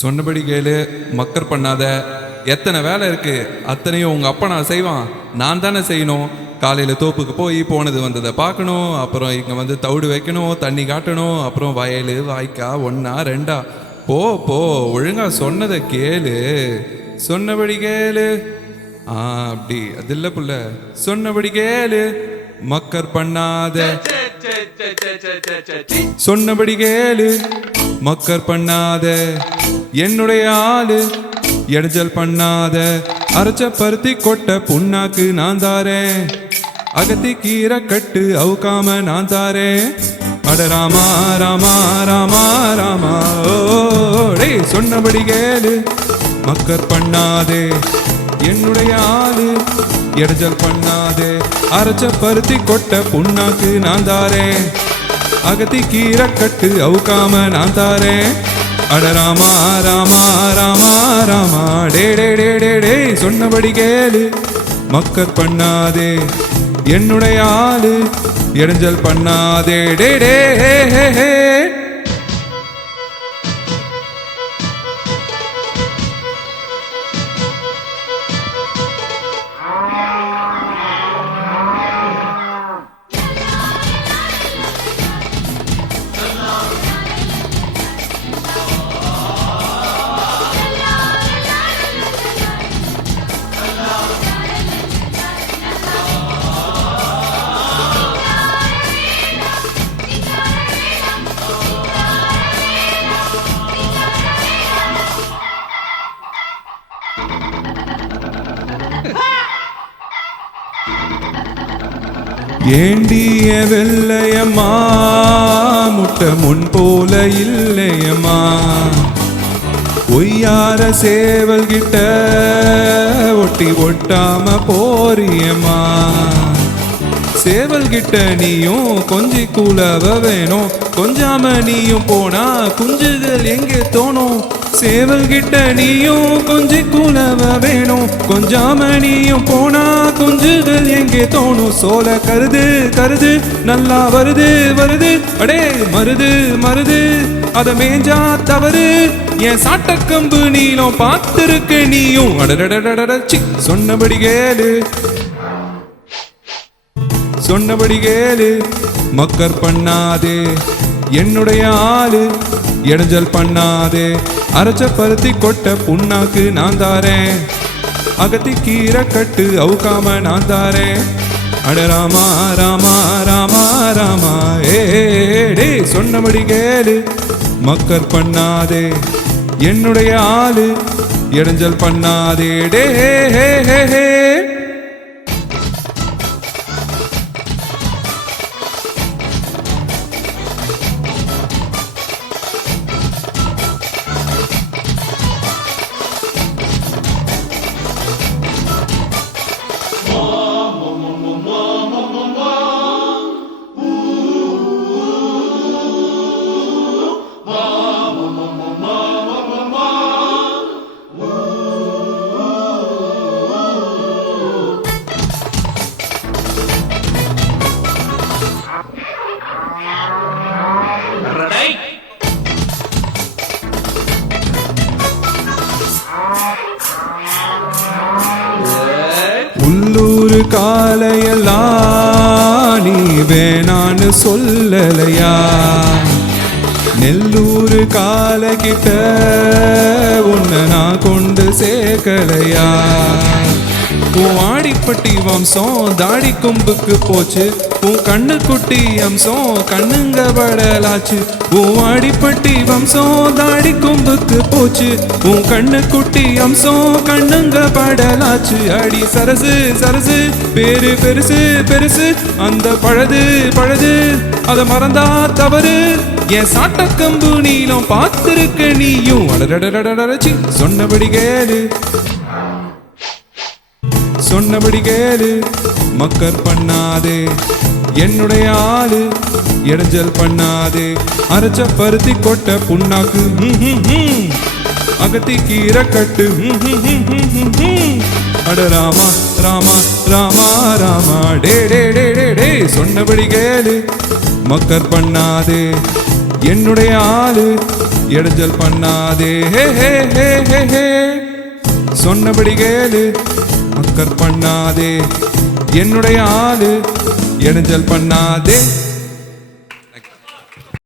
சொன்னபடி கேளு, மக்கர் பண்ணாத. எத்தனை வேலை இருக்கு, அத்தனையும் உங்க அப்பா நான் செய்வான், நான் தானே செய்யணும். காலையில் தோப்புக்கு போய் போனது வந்ததை பார்க்கணும், அப்புறம் இங்கே வந்து தவிடு வைக்கணும், தண்ணி காட்டணும், அப்புறம் வயல் வாய்க்கா ஒன்றா ரெண்டா. போ போ, ஒழுங்கா சொன்னதை கேளு. சொன்னபடி கேளு. அப்படி அது இல்லை புள்ள. சொன்னபடி கேளு, மக்கர் பண்ணாத. சொன்னபடி கேளு, மக்கர் பண்ணாத. என்னுடைய ஆளு எடைஞ்சல் பண்ணாத. அரைச்ச பருத்தி கொட்ட புண்ணாக்கு நான் தாரேன். அகத்தி கீரை கட்டு அவுக்காம நான் தாரேன். அட ராமா ராமா ராமா ராமா ஓ டே. சொன்னபடி கேளு, மக்கர் பண்ணாதே. என்னுடைய ஆளு எடைஞ்சல் பண்ணாதே. அரைச்ச பருத்தி கொட்ட புண்ணாக்கு நான் தாரேன். அகத்தி கீரை கட்டு அவுக்காம நான் தாரேன். அட ராமா ராமா ராமா ராமா டே டே டே டே டே. சொன்னபடி கேளு, மக்கர் பண்ணாதே. என்னுடைய ஆளு எடைஞ்சல் பண்ணாதே. டே டே ஹே ஹே ஹே. ஏண்டிய வெள்ளையம்மா முட்டை முன் போல இல்லையம்மா. ஒய்யார சேவல் கிட்ட ஒட்டி ஒட்டாம போறியம்மா. சேவல் கிட்ட நீயும் கொஞ்சி கூலவ வேணும். கொஞ்சாம நீயும் போனா குஞ்சுகள் எங்கே தோணும். சேவல் கிட்ட நீயும் கொஞ்சி கூலவ வேணும். கொஞ்சாம நீயும் போனா குஞ்சுகள் எங்கே தோணும். சோல கருது கருது நல்லா வருது வருது. அடே மருது மருது அத மேஞ்சா தவறு. என் சாட்டக்கம்பு நீளும் பார்த்திருக்க நீயும். அடடடடடச்சி. சொன்னபடி கேளு, சொன்னபடி கேளு, மக்கர் பண்ணாதே. என்னுடைய ஆளு எடைஞ்சல் பண்ணாதே. அரைச்ச பருத்தி கொட்ட புண்ணாக்கு நான் தாரேன். அகத்தி கீரை கட்டு அவுக்காம நான் தாரேன். அட ராமா ராமா ராமா ராமா ஏ டே. சொன்னபடி கேளு, மக்கர் பண்ணாதே. என்னுடைய ஆளு எடைஞ்சல் பண்ணாதே. டே ஹே ஹே ஹே ஹே. உள்ளூர் காலையெல்லாம் நீ வேணான்னு சொல்லலையா. நெல்லூர் காலை கிட்ட உன்னை நான் கொண்டு சேர்க்கலையா. உன் ஆடிப்பட்டி வம்சம் தாடி கொம்புக்கு போச்சு. உன் கண்ணு குட்டி அம்சம் கண்ணுங்க படலாச்சு. உன் ஆடிப்பட்டி வம்சம் தாடி கொம்புக்கு போச்சு. உன் கண்ணு குட்டி அம்சம் கண்ணுங்க படலாச்சு. அடி சரசு சரசு பேரு பெருசு பெருசு. அந்த பழது பழது அத மறந்தா தவறு. என் சாட்டக்கம்பு நீளம் பார்த்திருக்க நீயும். அடடடடடச்சி. சொன்னபடி கேளு, சொன்னபடி கேளு, மக்கர் பண்ணாதே. என்னுடைய ஆளு எடைஞ்சல் பண்ணாதே. அரைச்ச பருத்தி கொட்ட புண்ணாக்கு அகத்தி கீரை கட்டு. அட ராமா ராமா ராமா ராமா டே டே டே டே டே. சொன்னபடி கேளு, மக்கர் பண்ணாதே. என்னுடைய ஆளு இடைஞ்சல் பண்ணாதே. ஹே ஹே ஹே ஹே ஹே. சொன்னபடி கேளு, மக்கர் பண்ணாதே, என்னுடைய ஆளு, இடைஞ்சல் பண்ணாதே.